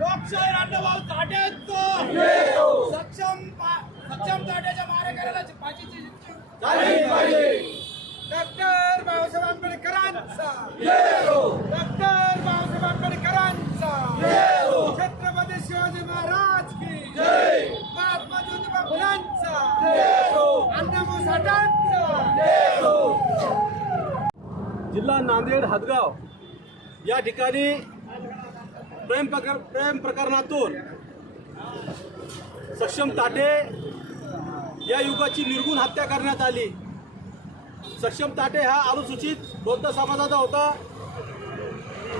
लोकशाही अण्णाभाऊ साठेंचं सक्षम साठेच्या मारेकऱ्याला फाशीची शिक्षा झाली पाहिजे. डॉक्टर बाबासाहेब आंबेडकरांचा डॉक्टर बाबासाहेब आंबेडकरांचा छत्रपती शिवाजी महाराज की जय. महात्मा ज्योतिबा फुलांचा अण्णाभाऊ साठेंचा. जिल्हा नांदेड हदगाव या ठिकाणी प्रेम प्रकरणातून सक्षम ताठे या युवकाची निर्गुण हत्या करण्यात आली. सक्षम ताठे हा अनुसूचित बौद्ध समाजाचा होता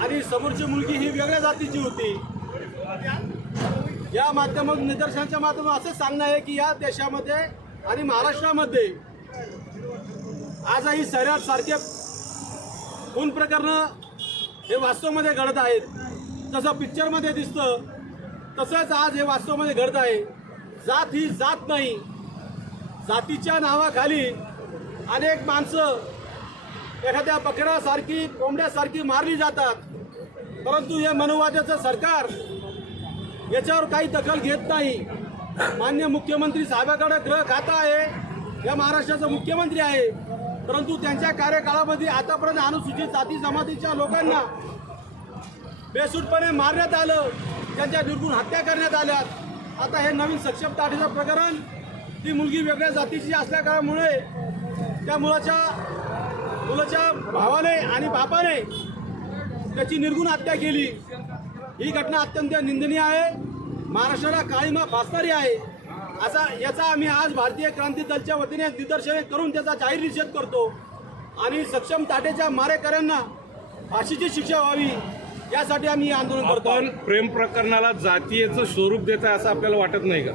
आणि समोरची मुलगी ही वेगळ्या जातीची होती. या माध्यमातून निदर्शनाच्या माध्यमातून असं सांगणं आहे की या देशामध्ये आणि महाराष्ट्रामध्ये आजही सैराट सारखे खून प्रकरणं हे वास्तवामध्ये घडत आहेत. जसं पिक्चरमध्ये दिसतं तसंच आज हे वास्तवामध्ये घडत आहे. जात ही जात नाही. जातीच्या नावाखाली अनेक माणसं एखाद्या बकऱ्यासारखी कोंबड्यासारखी मारली जातात. परंतु हे मनुवाद्याचं सरकार याच्यावर काही दखल घेत नाही. माननीय मुख्यमंत्री साहेबांकडे गृह खातं आहे. या महाराष्ट्राचा मुख्यमंत्री आहे. परंतु त्यांच्या कार्यकाळामध्ये आतापर्यंत अनुसूचित जाती जमातीच्या लोकांना बेसूटपणे मारण्यात आलं. त्यांच्या निर्गुण हत्या करण्यात आल्या. आता हे नवीन सक्षम ताठेचं प्रकरण, ती मुलगी वेगळ्या जातीची असल्यामुळे त्या मुलाच्या भावाने आणि बापाने त्याची निर्गुण हत्या केली. ही घटना अत्यंत निंदनीय आहे. महाराष्ट्राला काळीमा फासणारी आहे. याचा आम्ही आज भारतीय क्रांती दलच्या वतीने निदर्शने करून त्याचा जाहीर निषेध करतो आणि सक्षम ताठेच्या मारेकऱ्यांना फाशीची शिक्षा व्हावी यासाठी आम्ही हे आंदोलन करतो. आपण प्रेम प्रकरणाला जातीयचं स्वरूप देत आहे असं आपल्याला वाटत नाही का?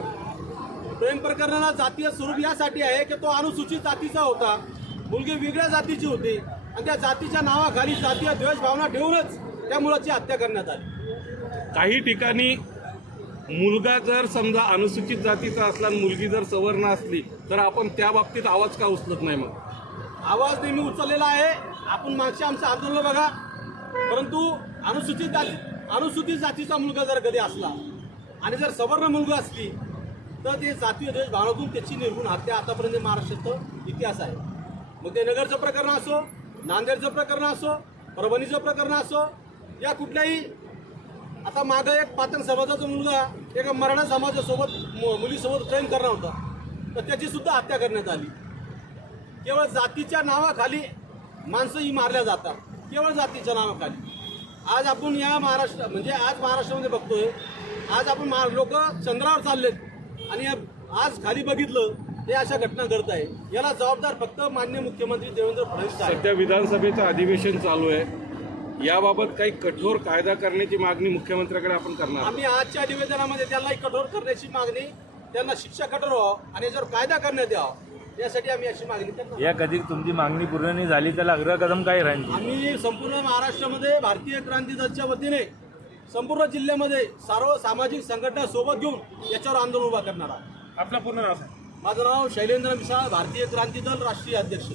प्रेम प्रकरणाला जातीय स्वरूप यासाठी आहे की तो अनुसूचित जातीचा होता. मुलगी वेगळ्या जातीची होती आणि त्या जातीच्या नावाखाली जातीय द्वेष भावना ठेवूनच त्या मुलाची हत्या करण्यात आली. काही ठिकाणी मुलगा जर समजा अनुसूचित जातीचा असला आणि मुलगी जर सवर्ण असली तर आपण त्या बाबतीत आवाज का उचलत नाही? मग आवाज नेहमी उचललेला आहे. आपण मागच्या आमचं आंदोलन बघा. परंतु अनुसूचित जातीचा मुलगा जर कधी असला आणि जर सवर्ण मुलगा असली तर ते जातीय द्वेष भावनातून त्याची निर्गुण हत्या आतापर्यंत महाराष्ट्राचा इतिहास आहे. मग ते नगरचं प्रकरण असो, नांदेडचं प्रकरण असो, परभणीचं प्रकरण असो, या कुठल्याही आता मागं एक पातळ समाजाचा मुलगा एका मराठा समाजासोबत मुलीसोबत प्रेम करणार होता तर त्याची सुद्धा हत्या करण्यात आली. केवळ जातीच्या नावाखाली माणसं ही मारल्या जातात. केवळ जातीच्या नावाखाली. आज आपण या आज महाराष्ट्रामध्ये बघतोय. आज आपण लोक चंद्रावर चाललेत आणि आज खाली बघितलं ते अशा घटना घडत आहे. याला जबाबदार फक्त माननीय मुख्यमंत्री देवेंद्र फडणवीस आहेत. सध्या विधानसभेचं अधिवेशन चालू आहे. याबाबत काही कठोर कायदा करण्याची मागणी मुख्यमंत्र्याकडे आपण करणार. आम्ही आजच्या निवेदनामध्ये त्यांनाही कठोर करण्याची मागणी, त्यांना शिक्षा कठोर व्हावं आणि जर कायदा करण्यात यावा यासाठी आम्ही अशी मागणी करतो. या कधी तुमची मागणी पूर्ण नाही झाली त्याला अग्र कदम काय राहील? आम्ही संपूर्ण महाराष्ट्रामध्ये भारतीय क्रांती दलच्या वतीने संपूर्ण जिल्ह्यामध्ये सर्व सामाजिक संघटना सोबत घेऊन याच्यावर आंदोलन उभा करणार आहोत. आपलं पूर्ण नाव आहे? माझं नाव शैलेंद्र मिसाळ, भारतीय क्रांती दल राष्ट्रीय अध्यक्ष.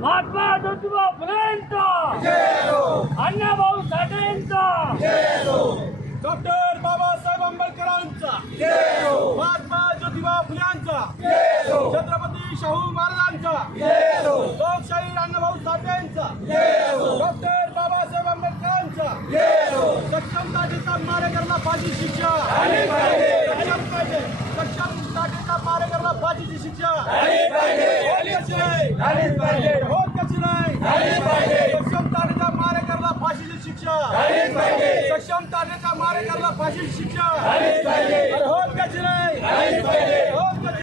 महात्मा ज्योतिबा फुलेंचा, अण्णाभाऊ साठेंचा, डॉक्टर बाबासाहेब आंबेडकरांचा, महात्मा ज्योतिबा फुल्यांचा, छत्रपती शाहू महाराजांचा, लोकशाही अण्णाभाऊ साठेंचा, डॉक्टर बाबासाहेब आंबेडकरांचा, सक्षम ताठेचा मारेकरला फाशी शिक्षा, सक्षम ताठेचा मारेकरला फाशीची शिक्षा होत कशी नाही. सक्षम ताठेचा मारेकरला फाशीची शिक्षा, सक्षम ताठेचा मारेकरला फाशीची शिक्षा होत कशी नाही.